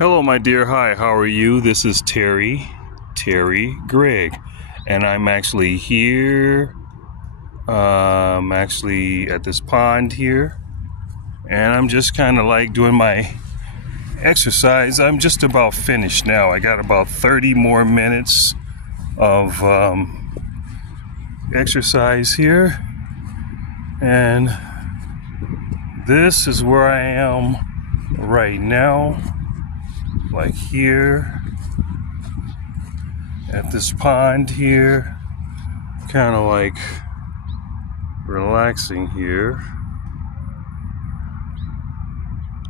Hello, my dear. Hi, how are you? This is Terry Gregg, and I'm actually here. I'm actually at this pond here, and I'm just kind of like doing my exercise. I'm just about finished now. I got about 30 more minutes of exercise here, and this is where I am right now, like here at this pond here, kind of like relaxing here.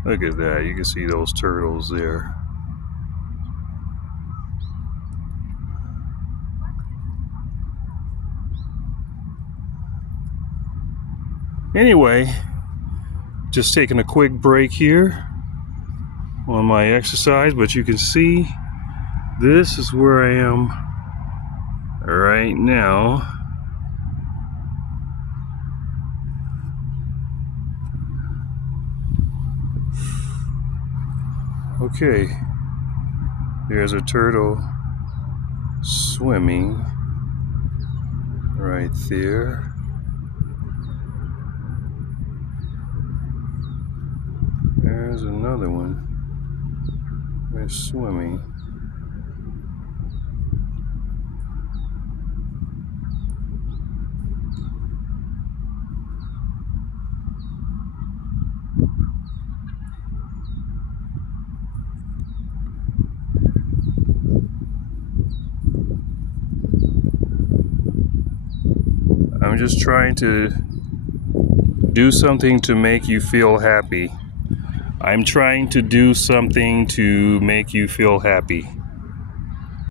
Look at that, you can see those turtles there. Anyway, just taking a quick break here on my exercise, but you can see this is where I am right now. Okay, there's a turtle swimming right there. There's another one. They're swimming. I'm just trying to do something to make you feel happy. I'm trying to do something to make you feel happy.